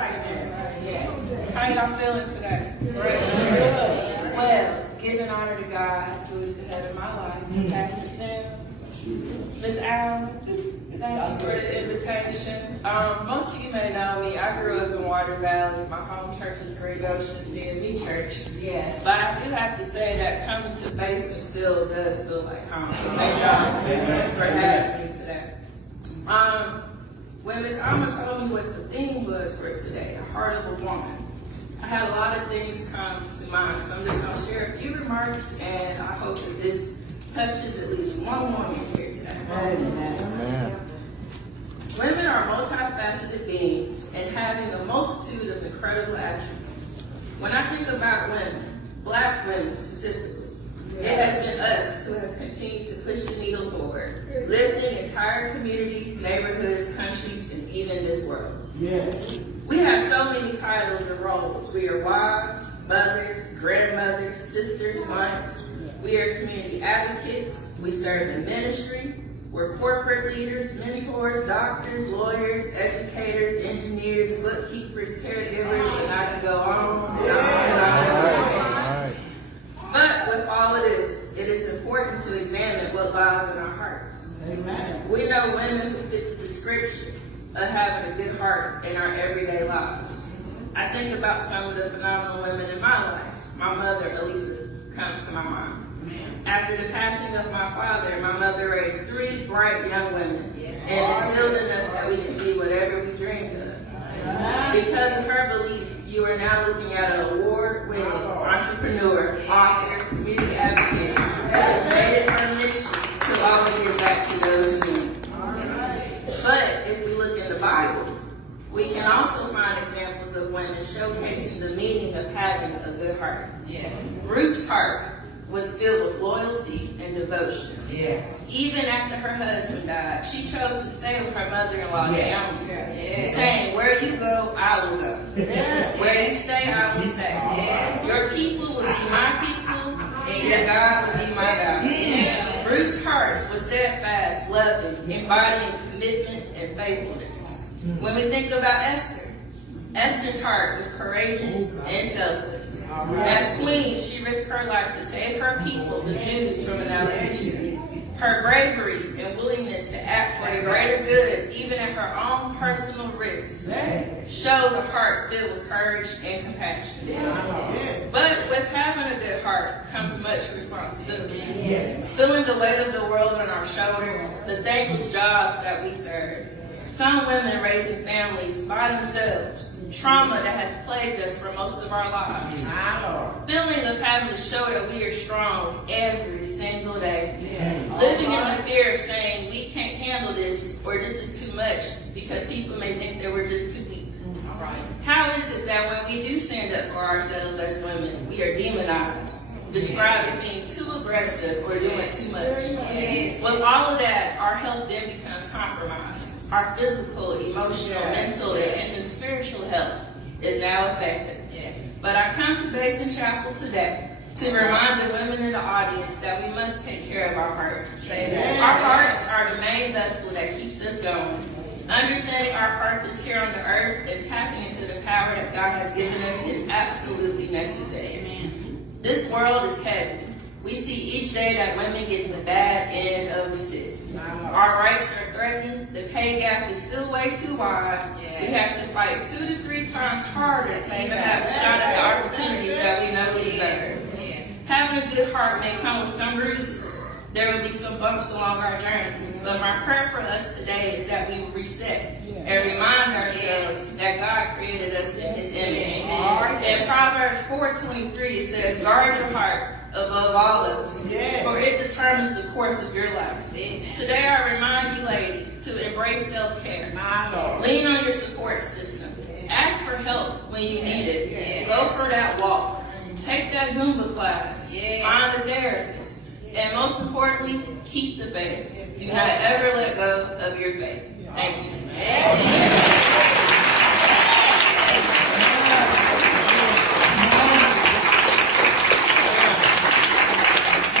How y'all feeling today? Well, giving honor to God, who is the head of my life, to Pastor Sam, Miss Al, thank you for the invitation. Most of you may know me. I grew up in Water Valley. My home church is Great Ocean CME Church. Yeah. But I do have to say that coming to Bayson still does feel like home. So thank y'all for having me today. When Ms. Alma told me what the theme was for today, the heart of a woman, I had a lot of things come to mind. So I'm just going to share a few remarks, and I hope that this touches at least one woman here today. Amen. Women are multifaceted beings and having a multitude of incredible attributes. When I think about women, black women specifically, it has been us who has continued to push the needle forward, lifting entire communities, neighborhoods, countries, and even this world. Yes. We have so many titles and roles. We are wives, mothers, grandmothers, sisters, aunts. We are community advocates. We serve in ministry. We're corporate leaders, mentors, doctors, lawyers, educators, engineers, bookkeepers, caregivers, and I can go on and on. But with all of this, it is important to examine what lies in our hearts. Amen. We know women who fit the description of having a good heart in our everyday lives. I think about some of the phenomenal women in my life. My mother, Elisa, comes to my mind. After the passing of my father, my mother raised 3 bright young women and instilled in us that we can be whatever we dreamed of. Because of her belief, you are now looking at an award-winning entrepreneur, author, community advocate who has made it her mission to always give back to those in need. But if we look in the Bible, we can also find examples of women showcasing the meaning of having a good heart. Ruth's heart was filled with loyalty and devotion. Yes. Even after her husband died, she chose to stay with her mother-in-law, Naomi, saying, "Where you go, I will go. Where you stay, I will stay. Your people will be my people, and your God will be my God." Ruth's heart was steadfast, loving, embodying commitment and faithfulness. When we think about Esther, Esther's heart was courageous and selfless. As queen, she risked her life to save her people, the Jews, from annihilation. Her bravery and willingness to act for the greater good, even at her own personal risk, shows a heart filled with courage and compassion. But with having a good heart comes much responsibility. Feeling the weight of the world on our shoulders, the thankless jobs that we serve. Some women raising families by themselves, trauma that has plagued us for most of our lives. Feeling of having to show that we are strong every single day. Living in the fear of saying we can't handle this or this is too much because people may think that we're just too weak. How is it that when we do stand up for ourselves as women, we are demonized, described as being too aggressive or doing too much? With all of that, our health then becomes compromised. Our physical, emotional, mental, and even spiritual health is now affected. But I come to Bayson Chapel today to remind the women in the audience that we must take care of our hearts. Our hearts are the main vessel that keeps us going. Understanding our purpose here on the earth and tapping into the power that God has given us is absolutely necessary. This world is heavy. We see each day that women get the bad end of the stick. Our rights are threatened. The pay gap is still way too wide. We have to fight 2 to 3 times harder to even have a shot at the opportunities that we know we deserve. Having a good heart may come with some bruises. There will be some bumps along our journeys. But my prayer for us today is that we will reset and remind ourselves that God created us in His image. In Proverbs 4:23, it says, "Guard your heart above all else, for it determines the course of your life." Today I remind you ladies to embrace self-care. Lean on your support system. Ask for help when you need it. Go for that walk. Take that Zumba class. Find a therapist. And most importantly, keep the faith. Do not ever let go of your faith. Thank you.